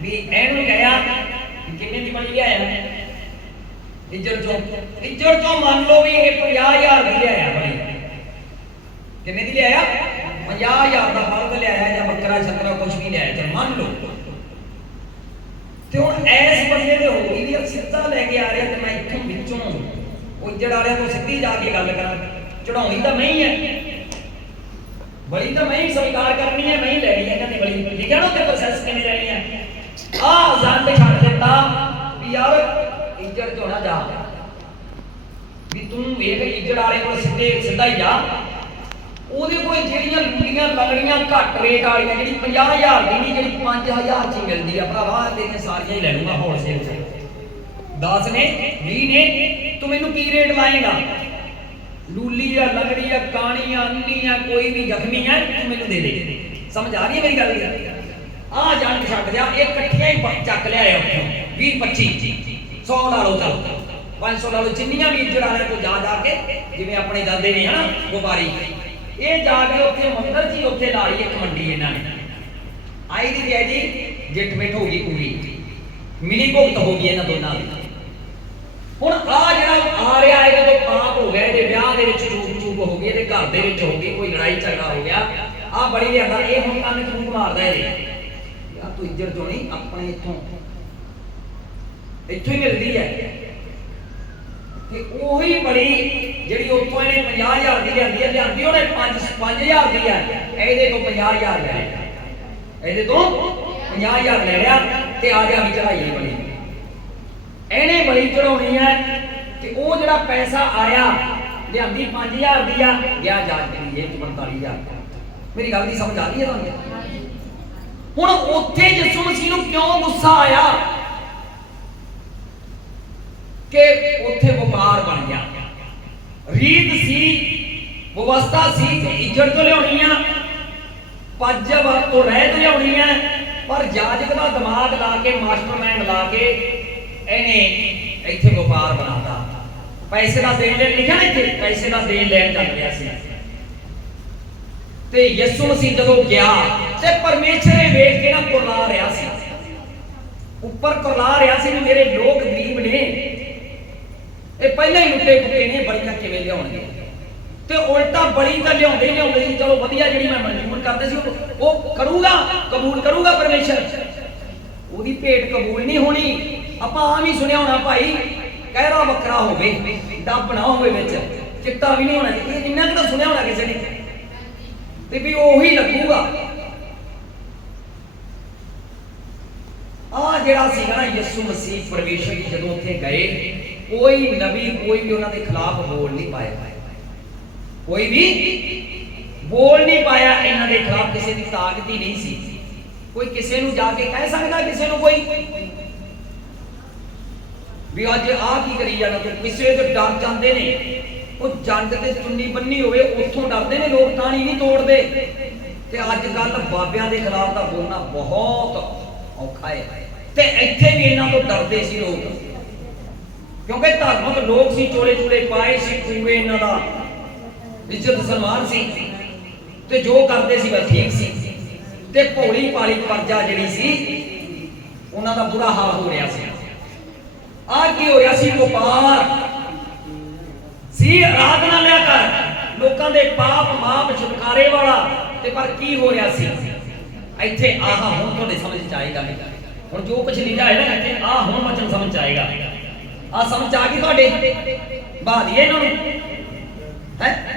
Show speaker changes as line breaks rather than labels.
ਵੀ ਇਹਨੂੰ ਕਹਿਆ ਵੀ ਕਿੰਨੇ ਦੀ ਬਣੀ ਲਿਆਇਆ ਇੱਜੜ ਚੋਂ ਇੱਜੜ ਚੋਂ ਮੰਨ ਲਓ ਵੀ ਇਹ 50000 ਦੀ ਲਿਆਇਆ ਬਣੀ ਕਿੰਨੇ ਦੀ ਲਿਆਇਆ 50000 ਦਾ ਬਲਦ ਲਿਆਇਆ ਜਾਂ ਬੱਕਰਾ ਛੱਤਰਾ ਕੁਝ ਵੀ ਲਿਆਇਆ ਚਲ ਮੰਨ ਲਓ ਤੇ ਹੁਣ ਐਸ ਬੰਦੇ ਦੇ ਹੋ ਗਈ ਵੀ ਇਹ ਸਿੱਧਾ ਲੈ ਕੇ ਆ ਰਿਹਾ ਤੇ ਮੈਂ ਇੱਥੋਂ ਵਿੱਚੋਂ ਉਹ ਇੱਜੜ ਵਾਲਿਆਂ ਤੋਂ ਸਿੱਧੀ ਜਾ ਕੇ ਗੱਲ ਕਰਾਂ ਚੜਾਉਣੀ ਤਾਂ ਮੈਂ ਹੀ ਹੈ ਬਲੀ ਤਾਂ ਮੈਂ ਹੀ ਸਵੀਕਾਰ ਕਰਨੀ ਹੈ ਮੈਂ ਹੀ ਲੈਣੀ ਹੈ ਇਹਨਾਂ ਦੀ ਬਲੀ ਠੀਕ ਹੈ ਨਾ ਤੇ ਪ੍ਰੋਸੈਸ ਕਿਵੇਂ ਲੈਣੀ ਹੈ ਆ ਜਾਨ ਛੱਡ ਦਿੱਤਾ ਵੀ ਯਾਰ ਇੱਜੜ ਤੋਂ ਨਾ ਜਾ। ਵੀ ਤੂੰ ਵੇਖ ਇੱਜੜ ਵਾਲੇ ਕੋਲ ਸਿੱਧੇ ਸਿੱਧਾ ਹੀ ਜਾ। ਉਹਦੇ ਕੋਲ ਜਿਹੜੀਆਂ ਲੁੱਡੀਆਂ ਲੰਗੜੀਆਂ ਘੱਟ ਰੇਟ ਵਾਲੀਆਂ, ਜਿਹੜੀ 50000 ਦੀ ਨਹੀਂ, ਜਿਹੜੀ 5000 ਚ ਹੀ ਮਿਲਦੀ ਆ ਭਰਾਵਾ, ਤੇਰੀਆਂ ਸਾਰੀਆਂ ਹੀ ਲੈ ਲੂਗਾ ਹੋਲਸੇਲ 'ਚ। 10 ਨੇ 20 ਨੇ, ਤੂੰ ਮੈਨੂੰ ਕੀ ਰੇਟ ਲਾਏਗਾ? ਲੂਲੀ ਆ ਲੰਗੜੀ ਆ ਕਾਣੀ ਆ ਅੰਨੀ ਆ ਕੋਈ ਵੀ ਜ਼ਖਮੀ ਆ ਤੂੰ ਮੈਨੂੰ ਦੇ ਦੇ। ਸਮਝ ਆ ਰਹੀ ਹੈ ਮੇਰੀ ਗੱਲ? ਆ ਜਾਣ ਛੱਡ ਦਿਆ ਇਹ ਇਕੱਠੀਆਂ ਹੀ ਚੱਕ ਲਿਆਏ ਉੱਥੋਂ। 20 25 100 ਲਾ ਲਓ ਚੱਲ। 500 ਲਾ ਲਓ, ਜਿੰਨੀਆਂ ਵੀ ਇੱਜੜ ਵਾਲਿਆਂ ਜਾ ਜਾ ਕੇ, ਜਿਵੇਂ ਆਪਣੇ ਦਾਦੇ ਨੇ ਹਨਾ, ਵਪਾਰੀ। ਇਹ ਜਾ ਕੇ ਉੱਥੇ ਮੰਦਰ ਜੀ, ਉੱਥੇ ਲਾ ਲਈ ਇੱਕ ਮੰਡੀ ਇਹਨਾਂ ਨੇ। ਆਈ ਦੀ ਜੈ ਜੀ ਜਿੱਟ ਮਿੱਠ ਹੋ ਗਈ ਪੂਰੀ। ਮਿਲੀ ਭੁਗਤ ਹੋ ਗਈ ਇਹਨਾਂ ਦੋਨਾਂ ਦੀ। ਹੁਣ ਆ ਜਿਹੜਾ ਆ ਰਿਹਾ ਹੈ, ਜਦੋਂ ਪਾਪ ਹੋ ਗਿਆ, ਇਹਦੇ ਵਿਆਹ ਦੇ ਵਿੱਚ ਚੂਕ ਚੂਕ ਹੋ ਗਈ, ਇਹਦੇ ਘਰ ਦੇ ਵਿੱਚ ਹੋ ਗਈ, ਕੋਈ ਲੜਾਈ ਝਗੜਾ ਹੋ ਗਿਆ। ਆ ਬੜੀ ਲਿਆਦਾ, ਇਹ ਹੁਣ ਕੰਨ ਚ ਮਾਰਦਾ ਇਹਦੇ। ਤੂੰ ਇੱਜੜ ਜੋ ਨਹੀਂ ਆਪਣੇ ਇੱਥੋਂ। ਇੱਥੋਂ ਹੀ ਮਿਲਦੀ ਹੈ। ਤੇ ਉਹੀ ਬੜੀ ਜਿਹੜੀ ਉੱਥੋਂ ਇਹਨੇ 50000 ਦੀ ਲਿਆਂਦੀ ਹੈ, ਲਿਆਂਦੀ ਉਹਨੇ 5 5000 ਦੀ ਹੈ। ਇਹਦੇ ਤੋਂ 50000 ਲੈ ਲਿਆ। ਇਹਦੇ ਤੋਂ 50000 ਲੈ ਲਿਆ ਤੇ ਆ ਗਿਆ ਵੀ ਚੜਾਈ ਬਣੀ ਇਹਨੇ ਬਲੀ ਚੜਾਉਣੀ ਹੈ ਤੇ ਉਹ ਜਿਹੜਾ ਪੈਸਾ ਆਇਆ, ਲਿਆਂਦੀ 5000 ਦੀ ਆ, ਗਿਆ ਜਾਜ ਦੀ ਇਹ 45000 ਮੇਰੀ ਗੱਲ ਦੀ ਸਮਝ ਆ ਰਹੀ ਹੈ ਤੁਹਾਨੂੰ? ਹੁਣ ਉੱਥੇ ਯਿਸੂ ਮਸੀਹ ਨੂੰ ਕਿਉਂ ਗੁੱਸਾ ਆਇਆ? ਕਿ ਉੱਥੇ ਵਪਾਰ ਬਣ ਗਿਆ। ਰੀਤ ਸੀ, ਵਿਵਸਥਾ ਸੀ ਕਿ ਇੱਜ਼ਤ ਤੋਂ ਲਿਆਉਣੀ ਆ। ਪੱਜਬ ਤੋਂ ਰਹਿਤ ਲਿਆਉਣੀ ਹੈ ਪਰ ਜਾਜਕ ਦਾ ਦਿਮਾਗ ਲਾ ਕੇ, ਮਾਸਟਰਮਾਈਂਡ ਲਾ ਕੇ ਇਹਨੇ ਇੱਥੇ ਵਪਾਰ ਬਣਾਤਾ। ਪੈਸੇ ਦਾ ਦੇਣ ਲੈਣ ਲਿਖਿਆ ਨਾ ਇੱਥੇ, ਪੈਸੇ ਦਾ ਦੇਣ ਲੈਣ ਚੱਲ ਰਿਹਾ ਸੀ। ਤੇ ਯਿਸੂ ਮਸੀਹ ਜਦੋਂ ਗਿਆ ਤੇ ਪਰਮੇਸ਼ਰ ਇਹ ਵੇਖ ਕੇ ਨਾ ਕੁਰਲਾ ਰਿਹਾ ਸੀ ਉੱਪਰ ਕੁਰਲਾ ਰਿਹਾ ਸੀ ਵੀ ਮੇਰੇ ਲੋਕ ਗਰੀਬ ਨੇ। ਇਹ ਪਹਿਲਾਂ ਹੀ ਲੁੱਟੇ ਪੁੱਟੇ ਨੇ ਬੜੀਆਂ ਕਿਵੇਂ ਲਿਆਉਣਗੇ। ਤੇ ਉਲਟਾ ਬਲੀ ਤਾਂ ਲਿਆਉਂਦੇ ਲਿਆਉਂਦੇ ਸੀ, ਚਲੋ ਵਧੀਆ ਜਿਹੜੀ ਮੈਂ ਮਨਜ਼ੂਰ ਕਰਦੇ ਸੀ, ਉਹ- ਕਰੂਗਾ, ਕਬੂਲ ਕਰੂਗਾ ਪਰਮੇਸ਼ਰ। ਉਹਦੀ ਭੇਟ ਕਬੂਲ ਨਹੀਂ ਹੋਣੀ। ਆਪਾਂ ਆਮ ਹੀ ਸੁਣਿਆ ਹੋਣਾ ਭਾਈ, ਕਹਿਰਾ ਬੱਕਰਾ ਹੋਵੇ ਡੱਬ ਨਾ ਹੋਵੇ ਵਿੱਚ, ਚਿੱਟਾ ਵੀ ਨਹੀਂ ਹੋਣਾ। ਇਹ ਇੰਨਾ ਕੁ ਤਾਂ ਸੁਣਿਆ ਹੋਣਾ ਕਿਸੇ ਨੇ। ਤੇ ਵੀ ਉਹੀ ਲੱਗੂਗਾ। ਆ ਜਿਹੜਾ ਸੀਗਾ ਨਾ ਯਿਸੂ ਮਸੀਹ ਪਰਮੇਸ਼ਰ ਜੀ ਜਦੋਂ ਉੱਥੇ ਗਏ, ਕੋਈ ਨਬੀ, ਕੋਈ ਵੀ ਉਹਨਾਂ ਦੇ ਖਿਲਾਫ ਬੋਲ ਨਹੀਂ ਪਾਇਆ। ਕੋਈ ਵੀ ਬੋਲ ਨਹੀਂ ਪਾਇਆ, ਇਹਨਾਂ ਦੇ ਖਿਲਾਫ ਕਿਸੇ ਦੀ ਤਾਕਤ ਹੀ ਨਹੀਂ ਸੀ। ਕੋਈ ਕਿਸੇ ਨੂੰ ਜਾ ਕੇ ਕਹਿ ਸਕਦਾ, ਕਿਸੇ ਨੂੰ ਕੋਈ? ਵੀ ਅੱਜ ਆਹ ਕੀ ਕਰੀ ਜਾਣਾ ਤੂੰ? ਕਿਸੇ ਤੋਂ ਡਰ ਜਾਂਦੇ ਨੇ। ਉਹ ਜੰਡ ਤੇ ਚੁੰਨੀ ਬੰਨੀ ਹੋਵੇ, ਉੱਥੋਂ ਡਰਦੇ ਨੇ, ਲੋਕ ਟਾਣੀ ਨਹੀਂ ਤੋੜਦੇ। ਤੇ ਅੱਜ ਕੱਲ ਬਾਬਿਆਂ ਦੇ ਖਿਲਾਫ ਤਾਂ ਬੋਲਣਾ ਬਹੁਤ ਔਖਾ ਹੈ। ਤੇ ਇੱਥੇ ਵੀ ਇਹਨਾਂ ਤੋਂ ਡਰਦੇ ਸੀ ਲੋਕ। ਕਿਉਂਕਿ ਧਾਰਮਿਕ ਲੋਕ ਸੀ ਚੋਲੇ ਚੂਲੇ ਪਾਏ ਸੀ ਖੂਵੇ ਇਹਨਾਂ ਦਾ ਇੱਜ਼ਤ ਸਨਮਾਨ ਸੀ। ਤੇ ਜੋ ਕਰਦੇ ਸੀ, ਬਸ ਠੀਕ ਸੀ। ਤੇ ਭੋਲੀ ਪਾਲੀ ਪਰਜਾ ਜਿਹੜੀ ਸੀ, ਉਹਨਾਂ ਦਾ ਬੁਰਾ ਹਾਲ ਹੋ ਰਿਹਾ ਸੀ। ਆ ਕੀ ਹੋ ਰਿਹਾ ਸੀ, ਵਪਾਰ? ਸੀ ਆਰਾਧਨਾ ਲਿਆ ਕਰ। ਲੋਕਾਂ ਦੇ ਪਾਪ ਮਾਪ ਛੁਟਕਾਰੇ ਵਾਲਾ। ਤੇ ਪਰ ਕੀ ਹੋ ਰਿਹਾ ਸੀ? ਇੱਥੇ ਆਹ ਹੁਣ ਤੁਹਾਡੇ ਸਮਝ ਚ ਆਏਗਾ ਹੁਣ ਜੋ ਕੁਝ ਲਿਖਿਆ ਹੈ ਨਾ ਇੱਥੇ ਆਹ ਹੁਣ ਵਚਨ ਸਮਝ ਚ ਆਏਗਾ। ਆ ਸਮਝ ਆ ਗਈ ਤੁਹਾਡੇ? ਬਾਦੀਏ ਇਹਨਾਂ ਨੂੰ। ਹੈ?